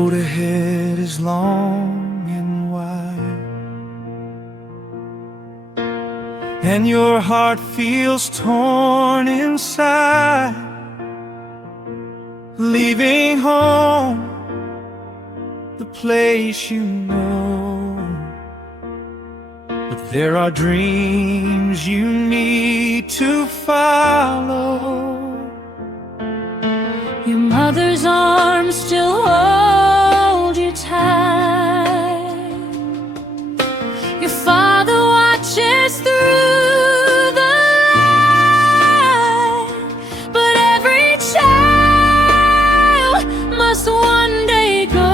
road ahead is long and wide, and your heart feels torn inside, leaving home, the place you know. But there are dreams you need to follow. Your mother's arms still hold you tight. Your father watches through the light. But every child must one day go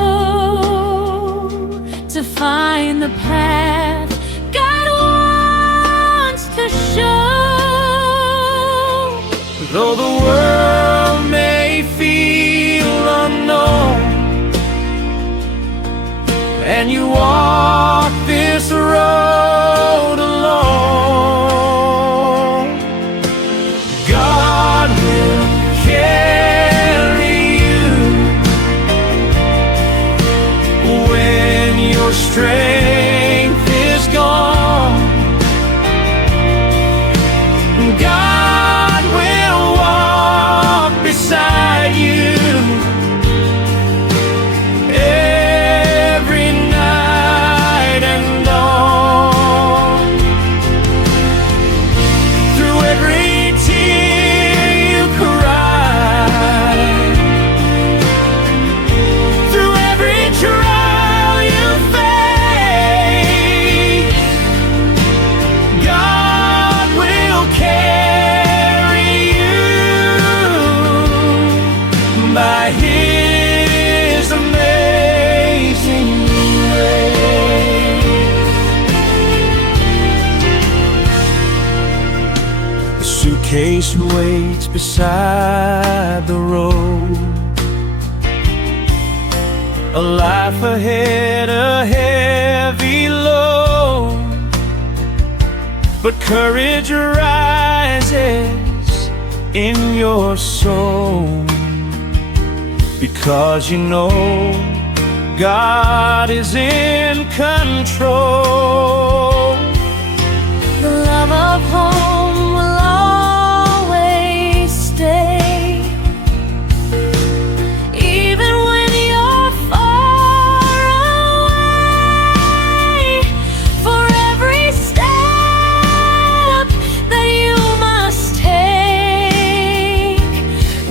to find the path God wants to show. Though the world may feel unknown, and you walk this road alone, God will carry you when your strength is gone. God will walk beside you every night and dawn. Through every tear you cry, through every trial you face, God will carry you by His amazing grace. The suitcase waits beside the road, a life ahead, a heavy load. But courage rises in your soul, because you know God is in control. The love of home will always stay, even when you're far away. For every step that you must take,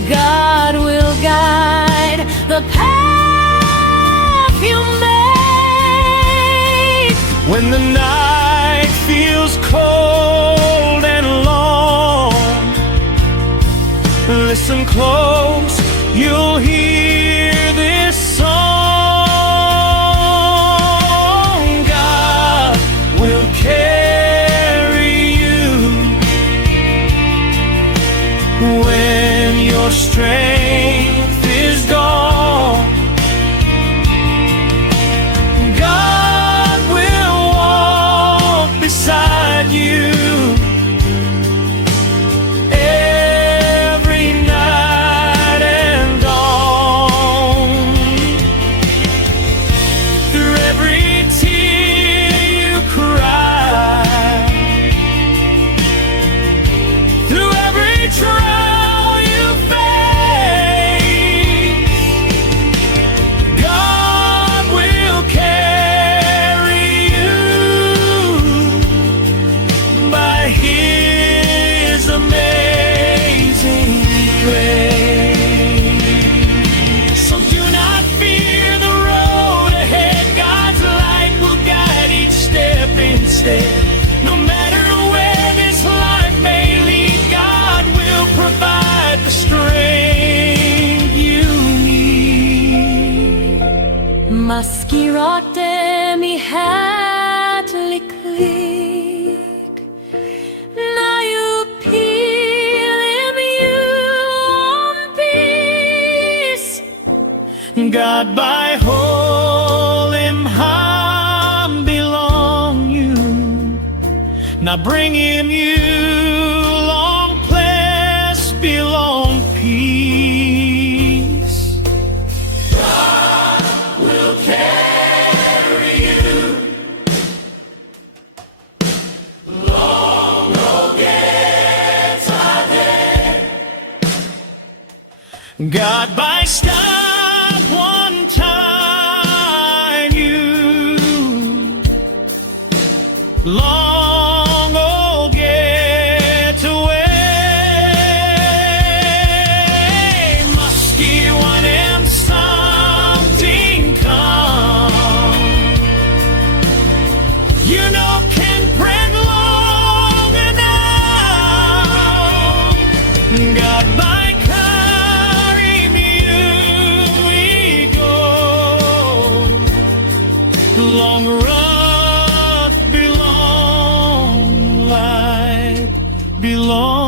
God will guide the path you make. When the night feels cold and long, listen close, you'll hear this song. God will carry you when your strength is gone. God will walk beside you every night and dawn. Through every tear you cry, through every trial you face, God will carry you by His amazing grace. So do not fear the road ahead. God's light will guide each step instead. No matter where this life may lead, God will provide the strength you need. Maskirotem I hatlik, na ju pilim you on peace. God by Holim Ham belong you. Now bring Him you long place belong peace. God by stop one time you long old getaway musky one and something come you know can brand long enough God by long road belong light belong